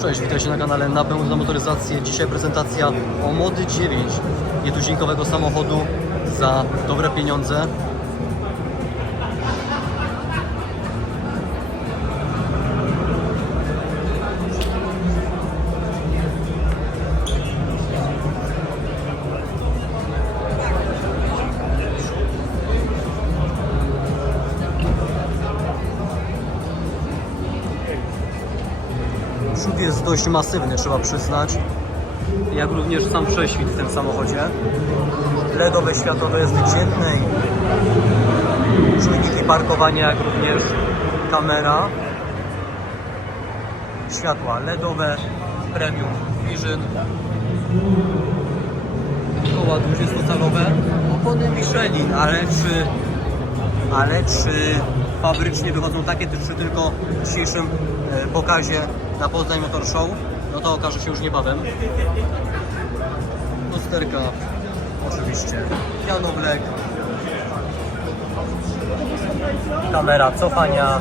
Cześć, witajcie na kanale Na Motoryzację. Dzisiaj prezentacja o Mody 9 nietuzinkowego samochodu za dobre pieniądze. Jest dość masywny, trzeba przyznać. Jak również sam prześwit w tym samochodzie. LEDowe światło jest dziennej. Czujniki parkowania, jak również kamera. Światła LEDowe, Premium Vision. Koła 20-calowe. Opony Michelin, ale czy ale czy fabrycznie wychodzą takie, czy tylko w dzisiejszym pokazie na Poznań Motor Show, no to okaże się już niebawem. Lusterka, oczywiście, piano black, kamera cofania,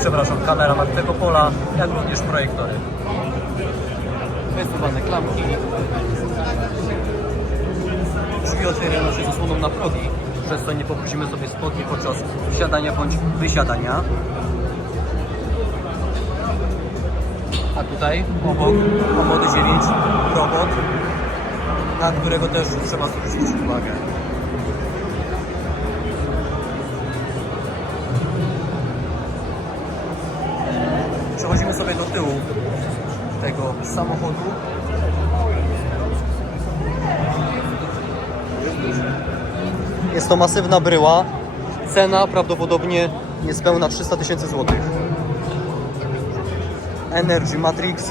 przepraszam, kamera martwego pola, jak również projektory. Wysuwane klamki, drzwi otwierają się zasłoną na progi, przez co nie pobrudzimy sobie spodni podczas wsiadania bądź wysiadania. Tutaj obok Omody 9 robot, na którego też trzeba zwrócić uwagę. Przechodzimy sobie do tyłu tego samochodu. Jest to masywna bryła. Cena prawdopodobnie niespełna 300 tysięcy złotych. Energy Matrix.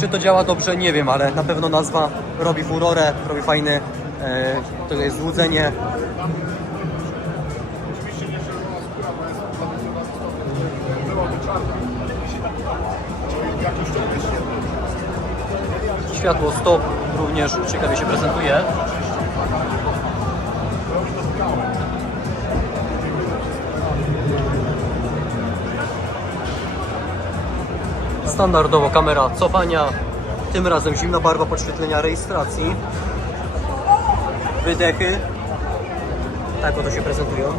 Czy to działa dobrze? Nie wiem, ale na pewno nazwa robi furorę, robi fajne e, to jest złudzenie. Światło stop również ciekawie się prezentuje. Standardowo kamera cofania, tym razem zimna barwa podświetlenia rejestracji. Wydechy. Tak oto się prezentują.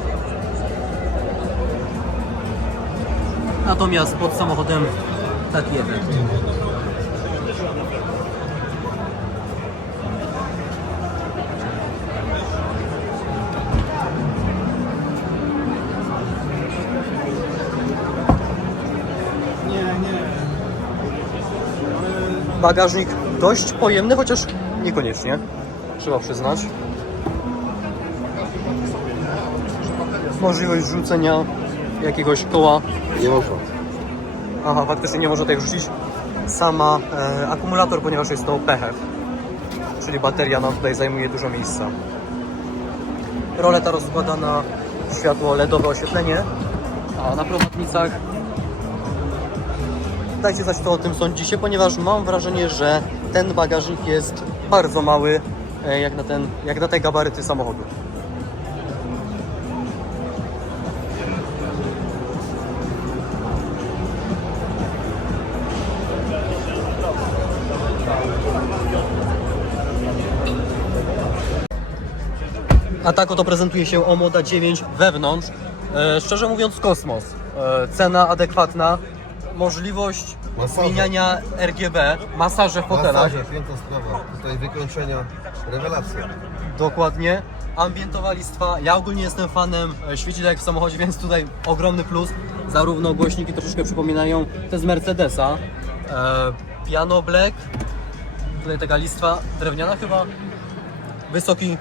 Natomiast pod samochodem taki efekt. Bagażnik dość pojemny, chociaż niekoniecznie. Trzeba przyznać. Możliwość rzucenia jakiegoś koła. Nie można. Aha, faktycznie nie może tutaj wrzucić. Sama e, akumulator, ponieważ jest to PHEV. Czyli bateria nam tutaj zajmuje dużo miejsca. Roleta rozkładana, światło LEDowe oświetlenie. A na prowadnicach Dajcie znać, co o tym sądzicie, ponieważ mam wrażenie, że ten bagażnik jest bardzo mały, e, jak na, ten, jak na te gabaryty samochodu. A tak oto prezentuje się Omoda 9 wewnątrz. E, szczerze mówiąc, kosmos. E, cena adekwatna, możliwość Masaże. zmieniania RGB, masaże w fotelach. Masaże, sprawa. Tutaj wykończenia, rewelacja. Dokładnie. Ambientowa listwa. Ja ogólnie jestem fanem e, świecidełek w samochodzie, więc tutaj ogromny plus. Zarówno głośniki troszeczkę przypominają te z Mercedesa. E, piano black. Tutaj taka listwa drewniana chyba. Wysoki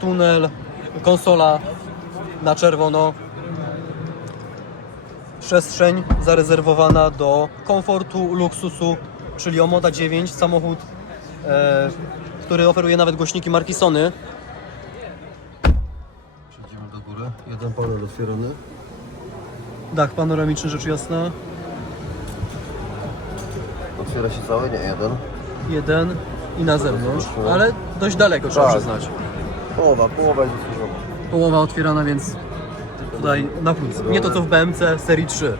tunel, konsola na czerwono. Przestrzeń zarezerwowana do komfortu, luksusu, czyli Omoda 9, samochód, e, który oferuje nawet głośniki marki Sony. Przejdziemy do góry. Jeden panel otwierany. Dach panoramiczny, rzecz jasna. Otwiera się cały? Nie, jeden. Jeden i na zewnątrz, ale dość daleko trzeba Tak. przyznać. Połowa, połowa jest otwierzona. Połowa otwierana, więc tutaj na plus. Nie to co w BMC serii 3.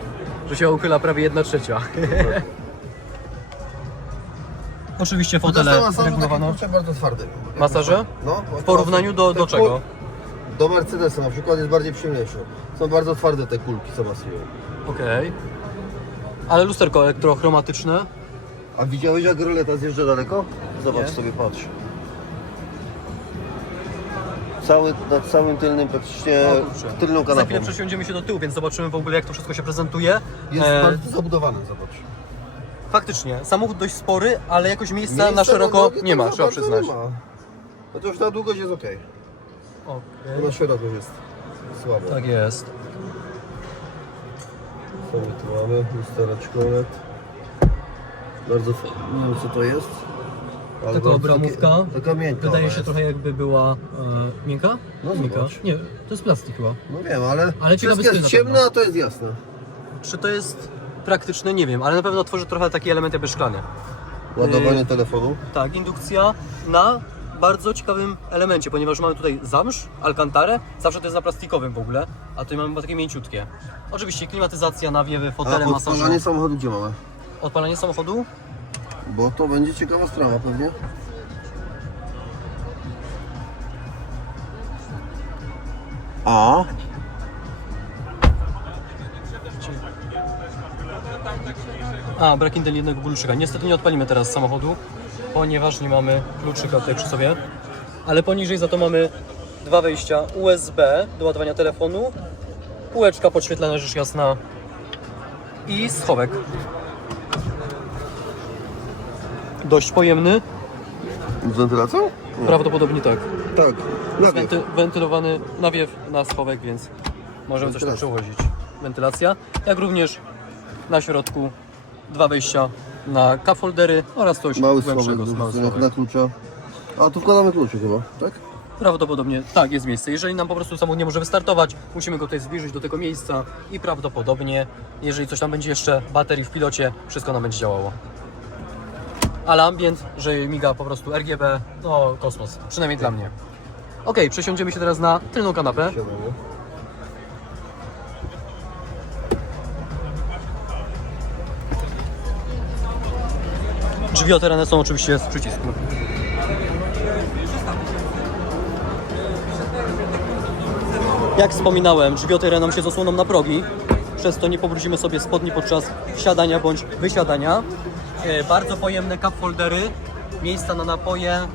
że się uchyla prawie 1 trzecia. Oczywiście fotele regulowano. bardzo twardy. Masaże? No. W porównaniu do, do czego? Do Mercedesa na przykład jest bardziej przyjemniejszy. Są bardzo twarde te kulki, co masują. Okej. Ale lusterko elektrochromatyczne. A widziałeś jak roleta zjeżdża daleko? Zobacz Nie. sobie, patrz. Cały, nad całym tylnym, praktycznie O kurczę. tylną Za chwilę kanapą. przesiądziemy się do tyłu, więc zobaczymy w ogóle jak to wszystko się prezentuje. Jest E, bardzo zabudowany, zobacz. faktycznie, samochód dość spory, ale jakoś miejsca na szeroko nogi nie ma, trzeba przyznać. Nie ma. Chociaż na długość jest ok. Okej. Na szerokość jest słabo. Tak jest. Co my tu mamy? Lustereczko LED. Bardzo fajnie. Nie wiem co to jest. Taka obramówka. takie- Taka miękka Wydaje się jest. trochę jakby była e, miękka? No miękka. zobacz. Nie, to jest plastik chyba. No wiem, ale, Ale ciekawy jest ciemne, a to jest jasne. Czy to jest praktyczne? Nie wiem, ale na pewno tworzy trochę taki element jakby szklany. Ładowanie Yy. telefonu. Tak, indukcja na bardzo ciekawym elemencie, ponieważ mamy tutaj zamsz, alkantarę, zawsze to jest na plastikowym w ogóle, a tutaj mamy takie mięciutkie. Oczywiście klimatyzacja, nawiewy, A fotele, masaże. odpalanie samochodu gdzie mamy? Odpalanie samochodu? Bo to będzie ciekawa sprawa pewnie. A? A, brak inteligentnego kluczyka. Niestety nie odpalimy teraz samochodu, ponieważ nie mamy kluczyka tutaj przy sobie. Ale poniżej za to mamy dwa wejścia USB do ładowania telefonu, półeczka podświetlana rzecz jasna i schowek. Dość pojemny, Z wentylacją? prawdopodobnie tak. Tak. Nawiew. Wenty, wentylowany nawiew na schowek, więc możemy coś tam Wentylacja. przełożyć. Wentylacja, jak również na środku dwa wejścia na cup holdery oraz coś Mały schowek głębszego. mały schowek. na klucza. A tu wkładamy klucze chyba, tak? Prawdopodobnie tak, jest miejsce. Jeżeli nam po prostu samochód nie może wystartować, musimy go tutaj zbliżyć do tego miejsca i prawdopodobnie, jeżeli coś tam będzie jeszcze, baterii w pilocie, wszystko nam będzie działało. Ale ambient, że miga po prostu RGB, no kosmos, przynajmniej dla mnie. Ok, przesiądziemy się teraz na tylną kanapę. Drzwi otwierane są oczywiście z przycisku. Jak wspominałem, drzwi otwierają nam się z osłoną na progi, przez to nie pobrudzimy sobie spodni podczas wsiadania bądź wysiadania. E, Bardzo pojemne cup holdery, miejsca na napoje.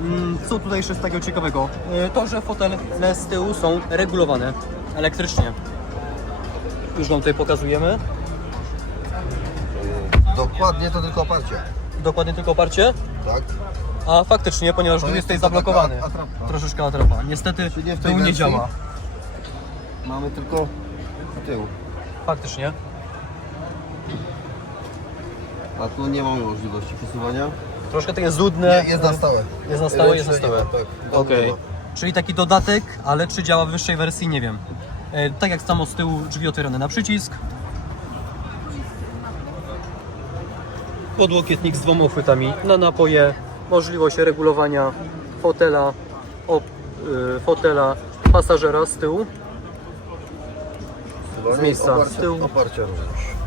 Mm, Co tutaj jeszcze jest takiego ciekawego? E, To, że fotele z tyłu są regulowane elektrycznie. Już Wam tutaj pokazujemy. Dokładnie to tylko oparcie. Dokładnie tylko oparcie. Tak? A faktycznie, ponieważ dół jest tutaj zablokowany. atrapa. Troszeczkę atrapa. Niestety Czy nie nie działa. Mamy tylko tył. Faktycznie. A tu nie mamy możliwości przesuwania. Troszkę to jest złudne. Nie, jest na stałe. Jest na stałe, jest na Ręczne nie stałe. ma, tak. Okej. Czyli taki dodatek, ale czy działa w wyższej wersji, nie wiem. E, tak jak samo z tyłu drzwi otwierane na przycisk. Podłokietnik z dwoma uchwytami na napoje. Możliwość regulowania fotela, op, y, fotela pasażera z tyłu. Chyba Z nie, miejsca, oparcia, z tyłu. Oparcia również.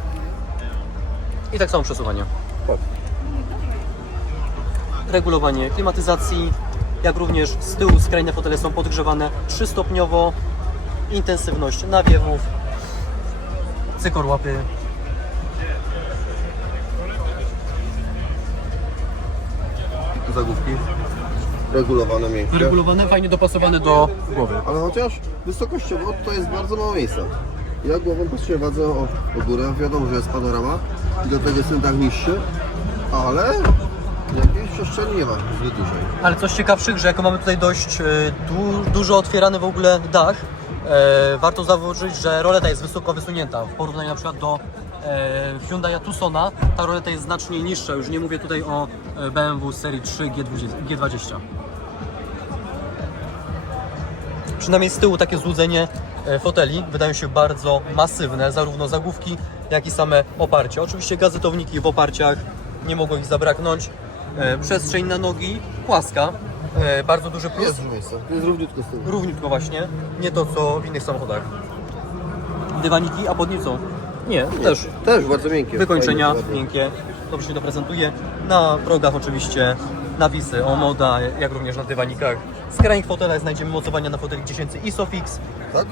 I tak samo przesuwanie. Tak. Regulowanie klimatyzacji, jak również z tyłu skrajne fotele są podgrzewane trzystopniowo. Intensywność nawiewów, cykor łapy. Zagłówki. Regulowane miejsce. Regulowane, fajnie dopasowane do głowy. Ale chociaż wysokościowo to jest bardzo mało miejsca. Ja głową patrzę bardzo o, o górę, wiadomo, że jest panorama i do tego jestem tak niższy, ale jakiejś przestrzeni nie ma zbyt dużej. Ale coś ciekawszych, że jako mamy tutaj dość e, du, dużo otwierany w ogóle dach, e, warto zauważyć, że roleta jest wysoko wysunięta w porównaniu na przykład do e, Hyundai Tucsona. Ta roleta jest znacznie niższa, już nie mówię tutaj o e, BMW serii 3 G20. G20. Przynajmniej z tyłu takie złudzenie foteli wydają się bardzo masywne, zarówno zagłówki, jak i same oparcia. Oczywiście gazetowniki w oparciach, nie mogło ich zabraknąć. E, Przestrzeń na nogi płaska, e, bardzo duży plus. Jest. To jest równiutko z tyłu. Równiutko właśnie, nie to co w innych samochodach. dywaniki, a pod nim co? Nie, też Też bardzo miękkie. wykończenia Fajnie, miękkie, dobrze się to prezentuje. Na progach oczywiście napisy o moda, jak również na dywanikach. Krańch fotela znajdziemy mocowania na fotelik 10 Isofix. Tak?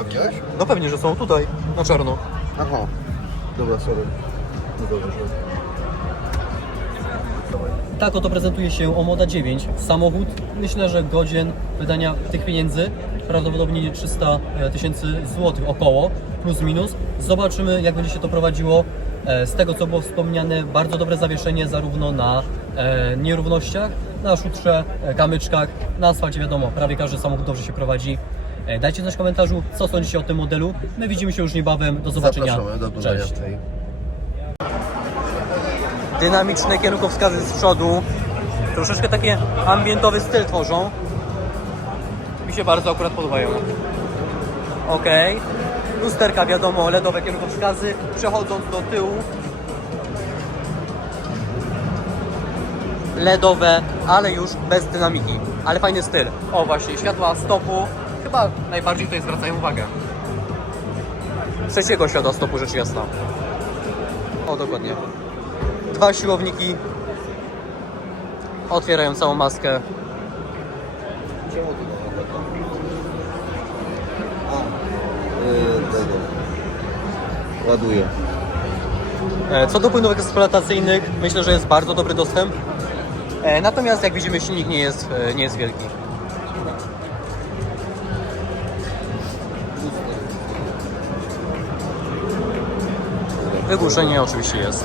A widziałeś? No pewnie, że są tutaj, na czarno. Aha. Dobra, sorry. No dobrze. Tak oto prezentuje się Omoda 9. Samochód, myślę, że godzien wydania tych pieniędzy, prawdopodobnie 300 tysięcy złotych około, plus minus. Zobaczymy, jak będzie się to prowadziło. E, Z tego, co było wspomniane, bardzo dobre zawieszenie zarówno na e, nierównościach, na szutrze, e, kamyczkach, na asfalcie wiadomo, prawie każdy samochód dobrze się prowadzi. Dajcie znać w komentarzu, co sądzicie o tym modelu. My widzimy się już niebawem. Do zobaczenia. Zapraszamy do oglądania Cześć. tej. dynamiczne kierunkowskazy z przodu. Troszeczkę takie ambientowy styl tworzą. Mi się bardzo akurat podobają. Ok. Lusterka wiadomo, LEDowe kierunkowskazy. Przechodząc do tyłu. LEDowe, ale już bez dynamiki. Ale fajny styl. O właśnie, światła stopu. Chyba najbardziej tutaj zwracają uwagę. Trzeciego światła stopu, rzecz jasna. O, dokładnie. Dwa siłowniki otwierają całą maskę. Tu A, yy, tego. Ładuję. E, Co do płynów eksploatacyjnych, myślę, że jest bardzo dobry dostęp. E, Natomiast jak widzimy, silnik nie jest, e, nie jest wielki. Wygłuszenie oczywiście jest.